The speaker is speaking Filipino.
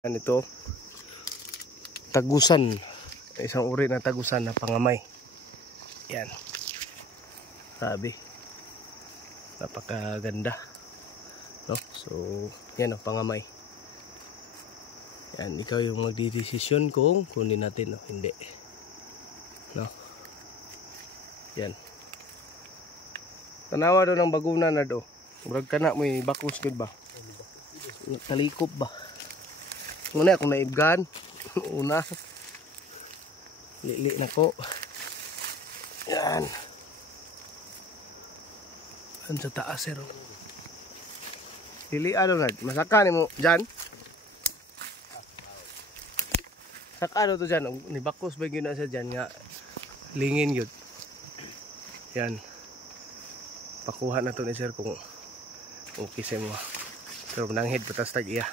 Ito tagusan, isang uri na tagusan na pangamay. Yan, sabi napakaganda, no? So yan ang pangamay. Yan, ikaw yung magdidesisyon kung kunin natin o hindi, no? Yan, tanawa do ng baguna na do. Murag ka na mo bakos gud ba, talikop ba. Muna akong naibgan. Una lili na ko. Yan, ang sa taas sir. Lili ano na, masaka ni mo dyan. Saka ano to dyan, nibakos ba yun na siya dyan nga lingin yun. Yan, pakuha na to ni sir kung okay sa mo. Pero nanghid patas tag iya.